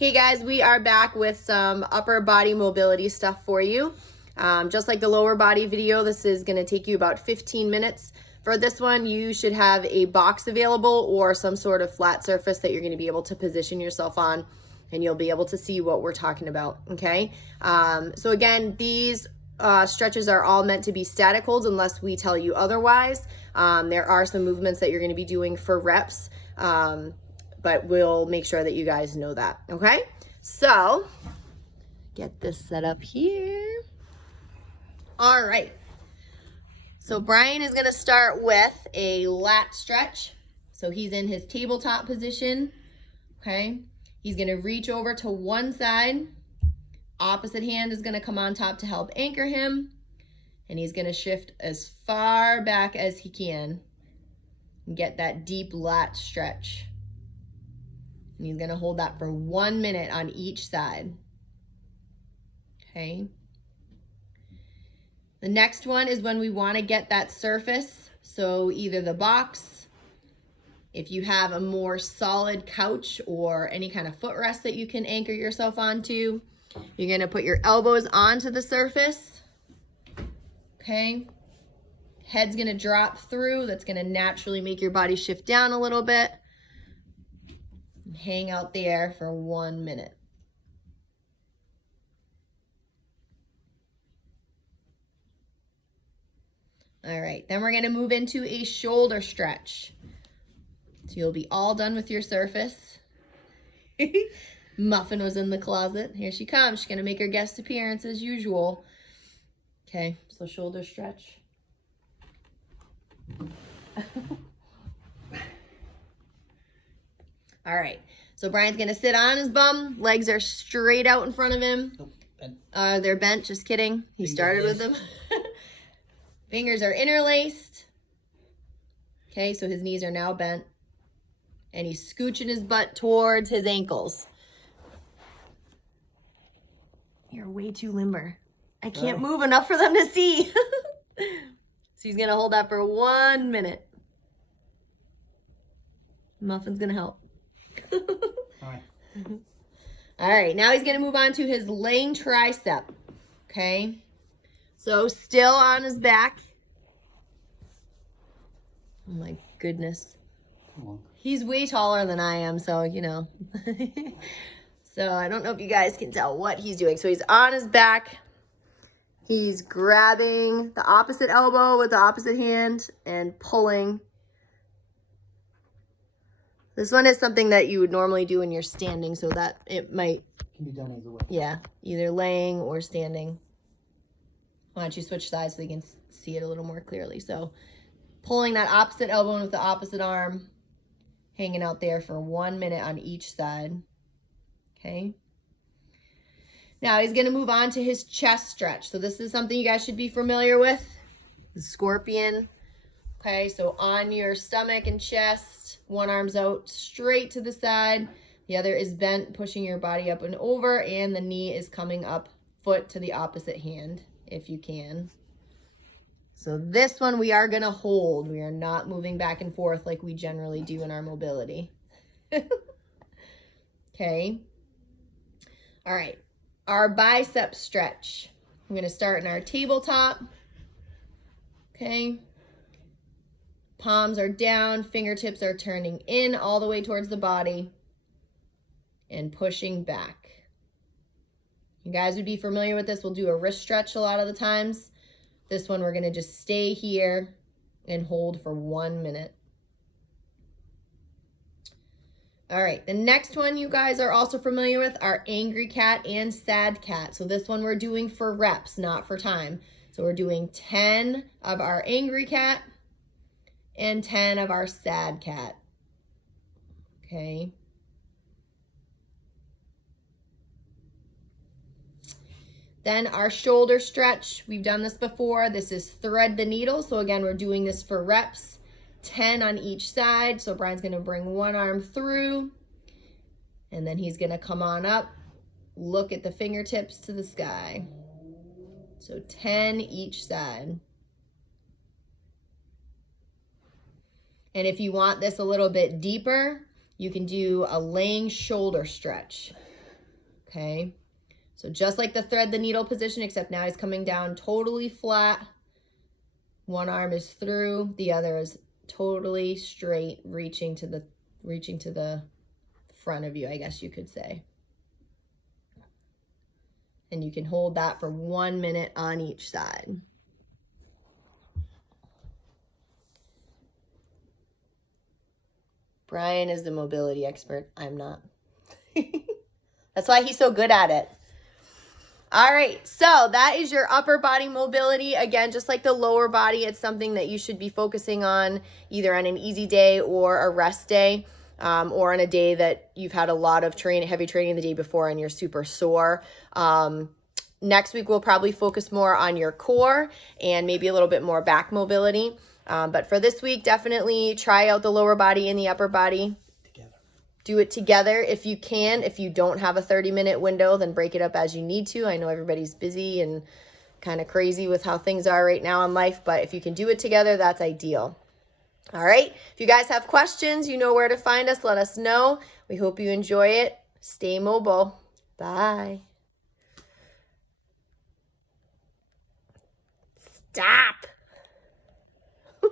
Hey guys, we are back with some upper body mobility stuff for you. Just like the lower body video, this is going to take you about 15 minutes. For this one, you should have a box available or some sort of flat surface that you're going to be able to position yourself on, and you'll be able to see what we're talking about, okay? So again, these stretches are all meant to be static holds unless we tell you otherwise. There are some movements that you're going to be doing for reps, but we'll make sure that you guys know that, okay? So, get this set up here. All right. So Brian is gonna start with a lat stretch. So he's in his tabletop position, okay? He's gonna reach over to one side. Opposite hand is gonna come on top to help anchor him. And he's gonna shift as far back as he can and get that deep lat stretch. And he's gonna hold that for 1 minute on each side. Okay. The next one is when we wanna get that surface. So either the box, if you have a more solid couch or any kind of footrest that you can anchor yourself onto, you're gonna put your elbows onto the surface. Okay. Head's gonna drop through. That's gonna naturally make your body shift down a little bit. Hang out there for 1 minute. All right, then we're gonna move into a shoulder stretch. So you'll be all done with your surface. Muffin was in the closet. Here she comes. She's gonna make her guest appearance as usual. Okay, so shoulder stretch. All right, so Brian's gonna sit on his bum. Legs are straight out in front of him. Nope, bent. They're bent, just kidding. He started with them. Fingers are interlaced. Okay, so his knees are now bent. And he's scooching his butt towards his ankles. You're way too limber. I can't move enough for them to see. So he's gonna hold that for 1 minute. Muffin's gonna help. All right, now he's gonna move on to his laying tricep. Okay, so still on his back. Oh my goodness. Come on. He's way taller than I am, so you know. So I don't know if you guys can tell what he's doing. So he's on his back. He's grabbing the opposite elbow with the opposite hand and pulling. This one is something that you would normally do when you're standing, so that it might... Can be done either way. Yeah, either laying or standing. Why don't you switch sides so you can see it a little more clearly. So pulling that opposite elbow in with the opposite arm, hanging out there for 1 minute on each side. Okay. Now he's going to move on to his chest stretch. So this is something you guys should be familiar with. The scorpion. Okay, so on your stomach and chest, one arm's out straight to the side. The other is bent, pushing your body up and over, and the knee is coming up, foot to the opposite hand, if you can. So this one we are going to hold. We are not moving back and forth like we generally do in our mobility. Okay. All right. Our bicep stretch. I'm going to start in our tabletop. Okay. Palms are down, fingertips are turning in all the way towards the body and pushing back. You guys would be familiar with this. We'll do a wrist stretch a lot of the times. This one, we're going to just stay here and hold for 1 minute. All right, the next one you guys are also familiar with are angry cat and sad cat. So this one we're doing for reps, not for time. So we're doing 10 of our angry cat and 10 of our sad cat. Okay. Then our shoulder stretch, we've done this before. This is thread the needle. So again, we're doing this for reps, 10 on each side. So Brian's gonna bring one arm through and then he's gonna come on up, look at the fingertips to the sky. So 10 each side. And if you want this a little bit deeper, you can do a laying shoulder stretch. Okay. So just like the thread, the needle position, except now he's coming down totally flat. One arm is through, the other is totally straight, reaching to the front of you, I guess you could say. And you can hold that for 1 minute on each side. Brian is the mobility expert. I'm not. That's why he's so good at it. All right, so that is your upper body mobility. Again, just like the lower body, it's something that you should be focusing on either on an easy day or a rest day, or on a day that you've had a lot of heavy training the day before and you're super sore. Next week, we'll probably focus more on your core and maybe a little bit more back mobility. But for this week, definitely try out the lower body and the upper body. Do it together if you can. If you don't have a 30-minute window, then break it up as you need to. I know everybody's busy and kind of crazy with how things are right now in life, but if you can do it together, that's ideal. All right. If you guys have questions, you know where to find us. Let us know. We hope you enjoy it. Stay mobile. Bye. Stop.